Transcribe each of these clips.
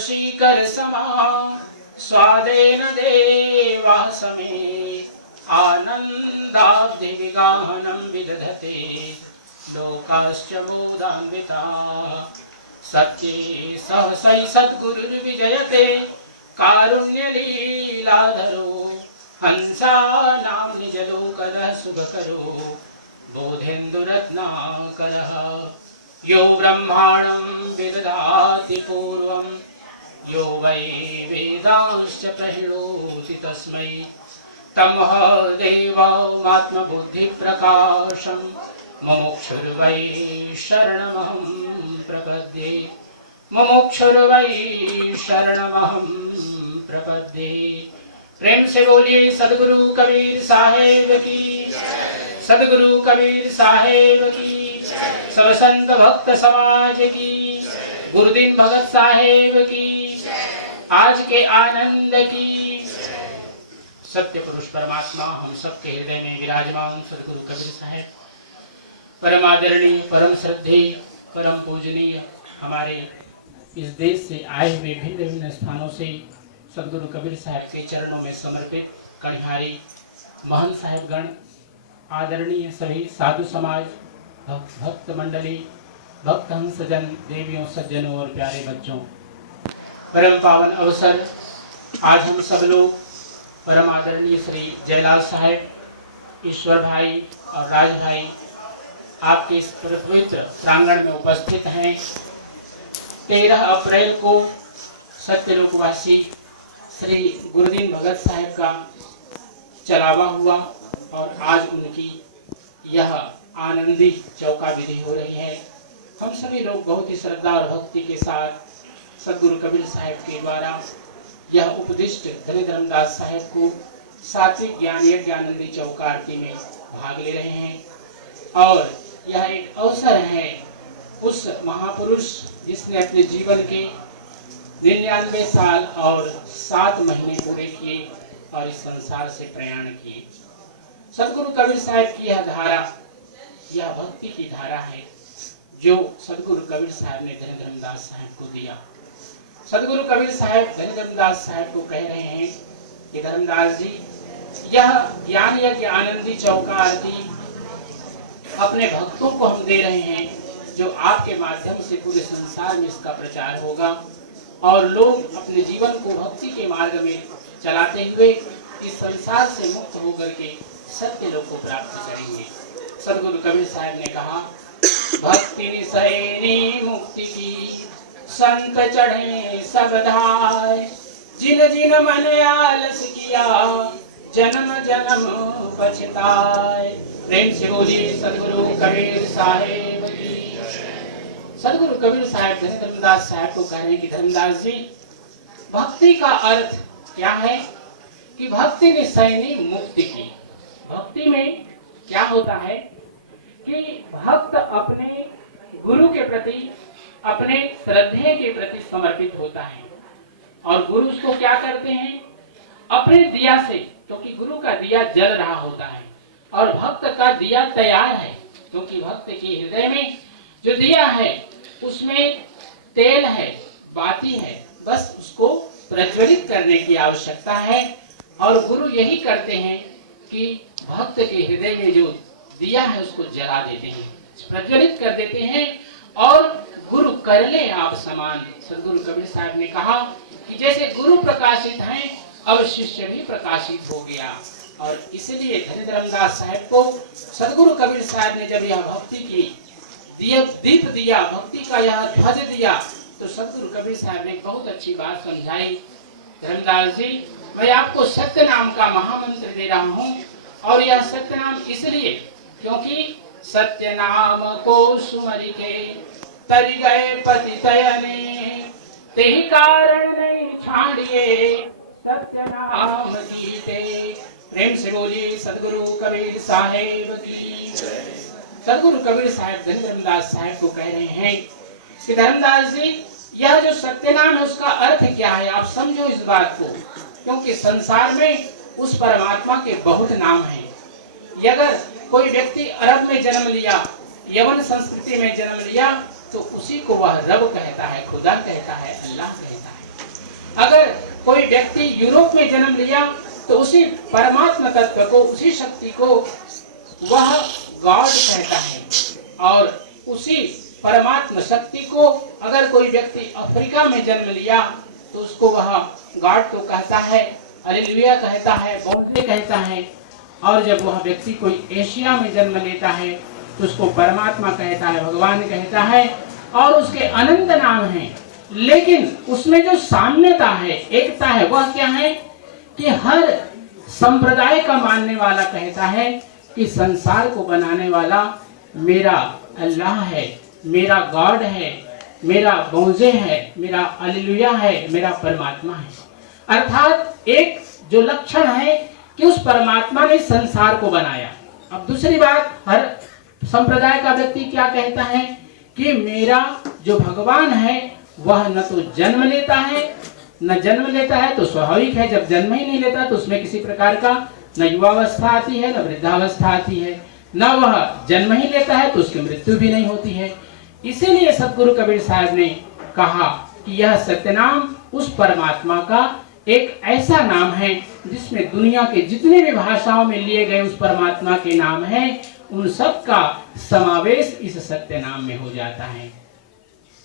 वशीकर समा स्वादेन देवा समे आनंदाब्धि विगाहनं विदधते लोकाश्च मोदान्विता सत्ये सहसै सद्गुरुर्विजयते कारुण्यलीलाधरो हंसानां निजलोकदः शुभकरो बोधेन्दुरत्नाकरः यो ब्रह्माणं विदधाति पूर्वं यो वै वेदांश्च प्रणोति तस्मै तमः देवमात्मबुद्धिप्रकाशं मुमुक्षुर्वै शरणमहं प्रपद्ये मुमुक्षुर्वै शरणमहं प्रपद्ये। प्रेम से बोलिए सदगुरु कबीर साहेब की, सदगुरु कबीर साहेब की, सब संत भक्त समाज की, गुरुदीन भगत साहेब की, आज के आनंद की। सत्य पुरुष परमात्मा हम सबके हृदय में विराजमान सदगुरु कबीर साहेब परम आदरणीय, परम श्रद्धेय, परम पूजनीय, हमारे इस देश से आए हुए भिन्न भिन्न स्थानों से सदगुरु कबीर साहब के चरणों में समर्पित कणिहारी महंत साहेबगण, आदरणीय सभी साधु समाज, भक्त मंडली, भक्त हंसजन, देवियों, सज्जनों और प्यारे बच्चों, परम पावन अवसर आज हम सब लोग परम आदरणीय श्री जयलाल साहेब, ईश्वर भाई और राज भाई आपके इस पवित्र प्रांगण में उपस्थित हैं। 13 अप्रैल को सत्यलोकवासी श्री गुरुदीन भगत साहेब का चलावा हुआ और आज उनकी यह आनंदी चौका विधि हो रही है। हम सभी लोग बहुत ही श्रद्धा और भक्ति के साथ सदगुरु कबीर साहेब के द्वारा यह उपदिष्ट धनी धर्मदास साहेब को सात्विक ज्ञान यज्ञ आनंदी चौका आरती में भाग ले रहे हैं और यह एक अवसर है उस महापुरुष जिसने अपने जीवन के 99 साल और 7 महीने पूरे किए और इस संसार से प्रयाण किए। सदगुरु कबीर साहब की यह धारा, यह भक्ति की धारा है जो सदगुरु कबीर साहब ने धनी धर्मदास साहब को दिया। सदगुरु कबीर साहब धनी धर्मदास साहब को कह रहे हैं कि धर्मदास जी, यह ज्ञान यज्ञ आनंदी चौका आरती अपने भक्तों को हम दे रहे हैं, जो आपके माध्यम से पूरे संसार में इसका प्रचार होगा और लोग अपने जीवन को भक्ति के मार्ग में चलाते हुए इस संसार से मुक्त होकर के सत्य लोक को प्राप्त करेंगे। सदगुरु कबीर साहब ने कहा, भक्ति निसैनी मुक्ति की संत चढ़े सब धाय, जिन जिन मन आलस किया जन्म जन्म पछताए। प्रेम से बोलिए सदगुरु कबीर साहेब की। सदगुरु कबीर साहब धनी धर्मदास साहब को कह रहे हैं कि धर्मदास जी, भक्ति का अर्थ क्या है कि भक्ति निसैनी मुक्ति की। भक्ति में क्या होता है कि भक्त अपने गुरु के प्रति, अपने श्रद्धे के प्रति समर्पित होता है और गुरु उसको क्या करते हैं, अपने दिया से, क्योंकि गुरु का दिया जल रहा होता है और भक्त का दिया तैयार है, क्योंकि भक्त के हृदय में जो दिया है उसमें तेल है, बाती है, बस उसको प्रज्वलित करने की आवश्यकता है। और गुरु यही करते हैं कि भक्त के हृदय में जो दिया है उसको जला देते हैं, प्रज्वलित कर देते हैं और गुरु कर ले आप समान। सदगुरु कबीर साहब ने कहा कि जैसे गुरु प्रकाशित हैं, अब शिष्य भी प्रकाशित हो गया। और इसलिए धनी धर्मदास साहब को सदगुरु कबीर साहब ने जब यह भक्ति की दीप दिया, भक्ति का यह ध्वज दिया, तो सदगुरु कबीर साहब ने बहुत अच्छी बात समझाई। धर्मदास जी, मैं आपको सत्य नाम का महामंत्र दे रहा हूँ और यह सत्य नाम इसलिए क्योंकि सत्य नाम को सुमर के तर गए पतित अनेक, तेहि कारण नहीं छाड़िए सत्य नाम जीते। प्रेम से बोलिए सदगुरु कबीर साहेब की। सदगुरु कबीर साहब धनी धर्मदास साहब को कह रहे हैं कि धर्मदास जी, यह जो सत्य नाम है उसका अर्थ क्या है, आप समझो इस बात को, क्योंकि संसार में उस परमात्मा के बहुत नाम हैं। अगर कोई व्यक्ति अरब में जन्म लिया, यवन संस्कृति में जन्म लिया, तो उसी को वह रब कहता है, खुदा कहता है, अल्लाह कहता है। अगर कोई व्यक्ति यूरोप में जन्म लिया तो उसी परमात्मा तत्व को, उसी शक्ति को वह गॉड कहता है, और उसी परमात्मा शक्ति को अगर कोई व्यक्ति अफ्रीका में जन्म लिया तो उसको वह गॉड तो कहता है, हालेलुया कहता है, बौद्धे कहता है। और जब वह व्यक्ति कोई एशिया में जन्म लेता है तो उसको परमात्मा कहता है, भगवान कहता है, और उसके अनंत नाम हैं। लेकिन उसमें जो साम्यता है, एकता है, वह क्या है कि हर संप्रदाय का मानने वाला कहता है कि संसार को बनाने वाला मेरा अल्लाह है, मेरा गॉड है, मेरा बौजे है, मेरा हालेलुया है, मेरा परमात्मा है। अर्थात एक जो लक्षण है कि उस परमात्मा ने संसार को बनाया। अब दूसरी बात, हर संप्रदाय का व्यक्ति क्या कहता है कि मेरा जो भगवान है वह न तो जन्म लेता है, न जन्म लेता है तो स्वाभाविक है, जब जन्म ही नहीं लेता तो उसमें किसी प्रकार का न युवावस्था आती है, न वृद्धावस्था आती है, न वह जन्म ही लेता है तो उसकी मृत्यु भी नहीं होती है। इसीलिए सदगुरु कबीर साहब ने कहा कि यह सत्यनाम उस परमात्मा का एक ऐसा नाम है जिसमें दुनिया के जितने भी भाषाओं में लिए गए उस परमात्मा के नाम हैं, उन सब का समावेश इस सत्य नाम में हो जाता है।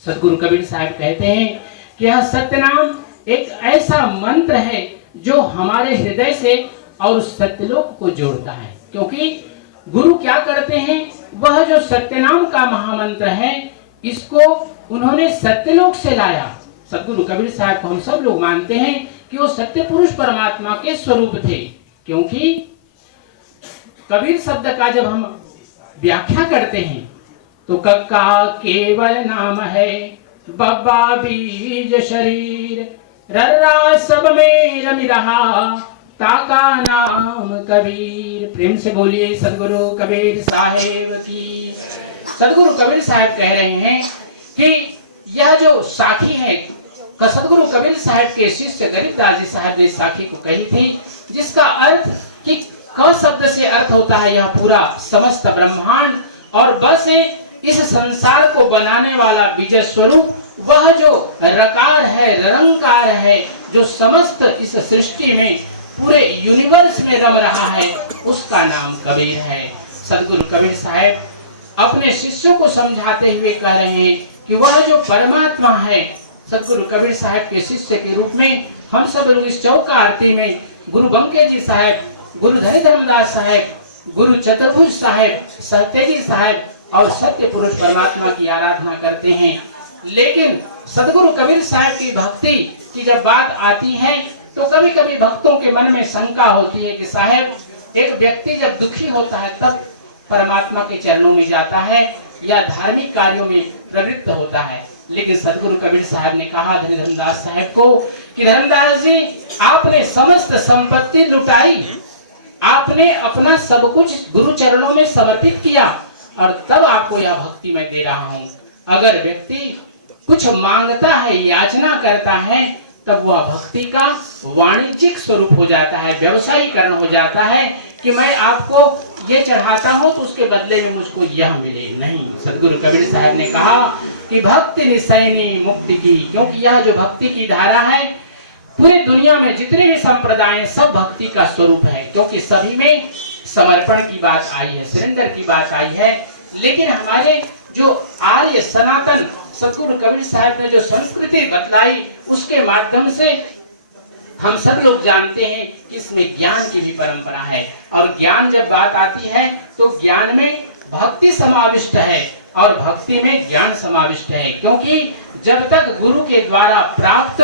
सदगुरु कबीर साहब कहते हैं कि यह सत्यनाम एक ऐसा मंत्र है जो हमारे हृदय से और सत्यलोक को जोड़ता है। क्योंकि गुरु क्या करते हैं, वह जो सत्यनाम का महामंत्र है इसको उन्होंने सत्यलोक से लाया। सदगुरु कबीर साहब को हम सब लोग मानते हैं कि वो सत्य पुरुष परमात्मा के स्वरूप थे। क्योंकि कबीर शब्द का जब हम व्याख्या करते हैं तो कक्का केवल नाम है, बब्बा बीज शरीर, रर्रा सब में रमी रहा, ताका नाम कबीर। प्रेम से बोलिए सदगुरु कबीर साहेब की। सदगुरु कबीर साहब कह रहे हैं कि यह जो साखी है, सदगुरु कबीर साहब के शिष्य गरीबदास जी साहब ने साखी को कही थी, जिसका अर्थ कि क शब्द से अर्थ होता है यह पूरा समस्त ब्रह्मांड, और ब से इस संसार को बनाने वाला बीज स्वरूप, वह जो रकार है, निरंकार है, जो समस्त इस सृष्टि में पूरे यूनिवर्स में रम रहा है, उसका नाम कबीर है। सदगुरु कबीर साहब अपने शिष्यों को समझाते हुए कह रहे हैं कि वह जो परमात्मा है, सदगुरु कबीर साहब के शिष्य के रूप में हम सब लोग इस चौका आरती में गुरु बंके जी साहब, गुरु धनी धर्मदास साहब, गुरु चतुर्भुज साहब, सहतेजी साहब और सत्य पुरुष परमात्मा की आराधना करते हैं। लेकिन सदगुरु कबीर साहब की भक्ति की जब बात आती है तो कभी कभी भक्तों के मन में शंका होती है कि साहब एक व्यक्ति जब दुखी होता है तब परमात्मा के चरणों में जाता है या धार्मिक कार्यों में प्रवृत्त होता है। लेकिन सदगुरु कबीर साहब ने कहा धनी धर्मदास साहब को कि धर्मदास जी, आपने समस्त संपत्ति लुटाई, आपने अपना सब कुछ गुरु चरणों में समर्पित किया और तब आपको यह भक्ति मैं दे रहा हूँ। अगर व्यक्ति कुछ मांगता है, याचना करता है, तब वह भक्ति का वाणिज्यिक स्वरूप हो जाता है, व्यवसायीकरण हो जाता है कि मैं आपको ये चढ़ाता हूँ तो उसके बदले में मुझको यह मिले। नहीं, सदगुरु कबीर साहब ने कहा कि भक्ति निसैनी मुक्ति की, क्योंकि यह जो भक्ति की धारा है पूरी दुनिया में जितने भी संप्रदाय सब भक्ति का स्वरूप है, क्योंकि सभी में समर्पण की बात आई है, सरेंडर की बात आई है। लेकिन हमारे जो आर्य सनातन सदगुरु कबीर साहब ने जो संस्कृति बतलाई, उसके माध्यम से हम सब लोग जानते हैं कि इसमें ज्ञान की भी परंपरा है। और ज्ञान जब बात आती है तो ज्ञान में भक्ति समाविष्ट है और भक्ति में ज्ञान समाविष्ट है। क्योंकि जब तक गुरु के द्वारा प्राप्त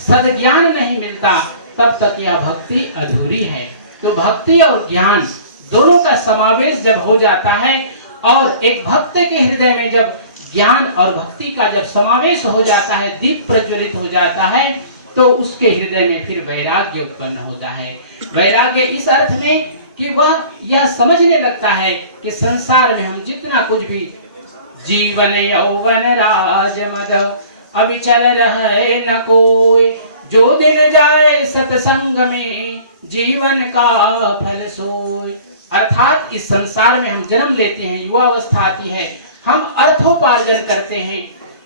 सद्ज्ञान नहीं मिलता तब तक यह भक्ति अधूरी है। तो भक्ति और ज्ञान दोनों का समावेश जब हो जाता है और एक भक्त के हृदय में जब ज्ञान और भक्ति का जब समावेश हो जाता है, दीप प्रज्वलित हो जाता है, तो उसके हृदय में फिर वैराग्य उत्पन्न होता है। वैराग्य इस अर्थ में कि वह यह समझने लगता है कि संसार में हम जितना कुछ भी जीवन यौवन राज मद अविचल रहे न कोई, जो दिन जाए सत्संग में जीवन का फल सोए। अर्थात इस संसार में हम जन्म लेते हैं, युवा अवस्था आती है, हम अर्थोपार्जन करते हैं,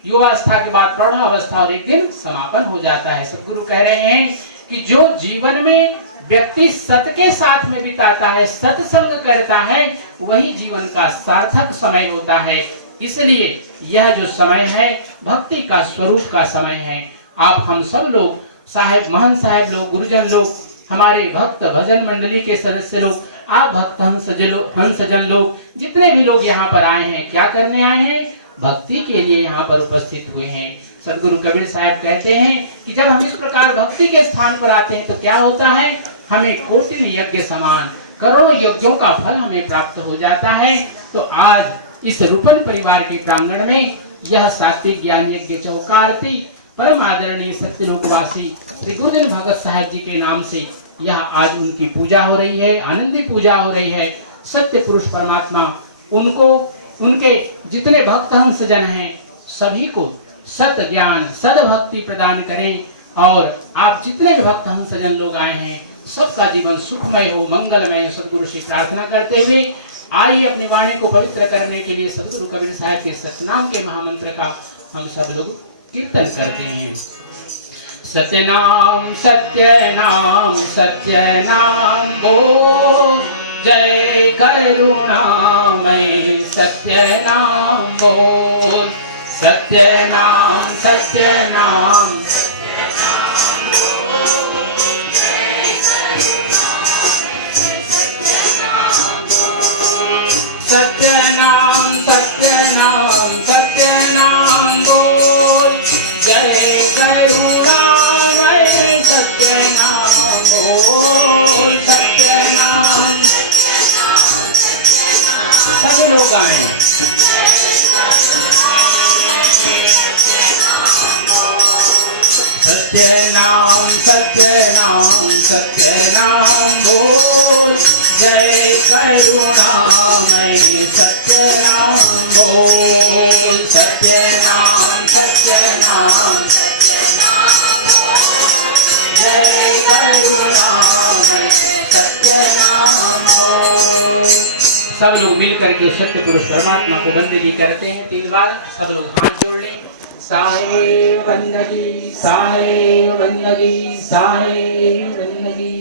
युवावस्था के बाद प्रौढ़ावस्था और एक दिन समापन हो जाता है। सद्गुरु कह रहे हैं कि जो जीवन में व्यक्ति सत के साथ में बिताता है, सत्संग करता है, वही जीवन का सार्थक समय होता है। इसलिए यह जो समय है भक्ति का स्वरूप का समय है। आप हम सब लोग, साहेब, महंत साहेब लोग, गुरुजन लोग, हमारे भक्त भजन मंडली के सदस्य लोग, आप भक्त हंसजन लोग, जितने भी लोग यहाँ पर आए हैं, क्या करने आए हैं? भक्ति के लिए यहाँ पर उपस्थित हुए हैं। सदगुरु कबीर साहब कहते हैं कि जब हम इस प्रकार भक्ति के स्थान पर आते हैं तो क्या होता है? हमें कोटि यज्ञ समान करोड़ों यज्ञों का फल हमें प्राप्त हो जाता है। तो आज इस रूपन परिवार के प्रांगण में यह सात्विक ज्ञान यज्ञ चौकारती परम आदरणीय सत्यलोकवासी श्री गुरुदेव भगत साहब जी के नाम से यह आज उनकी पूजा हो रही है, आनंदी पूजा हो रही है। सत्य पुरुष परमात्मा उनको, उनके जितने भक्त हंस जन हैं, सभी को सत ज्ञान सद भक्ति प्रदान करें। और आप जितने भी भक्त हंस जन लोग आए हैं, सबका जीवन सुखमय हो, मंगलमय हो, सदगुरु से प्रार्थना करते हुए आइए अपनी वाणी को पवित्र करने के लिए सदगुरु कबीर साहब के सतनाम के महामंत्र का हम सब लोग कीर्तन करते हैं। सत्यनाम सत्यनाम सत्यनाम बोल, जय करुणामय सत्यनाम बोल। सत्यनाम सत्यनाम सत्यनाम सत्यनाम सत्यनाम बोल, जय करुणामय सत्यनाम बोल। सत्यनाम सभी लोग आए। सत्यनाम सत्यनाम सत्यनाम बोल, जय करुणामय सत्यनाम बोल। सत्यनाम सत्यनाम जय करुणामय सत्यनाम बोल। सब लोग मिलकर के सत्य पुरुष परमात्मा को बंदगी करते हैं। 3 बार सब लोग हाथ जोड़ लें। साहे बंदगी, साहे बंदगी, साहे बंदगी।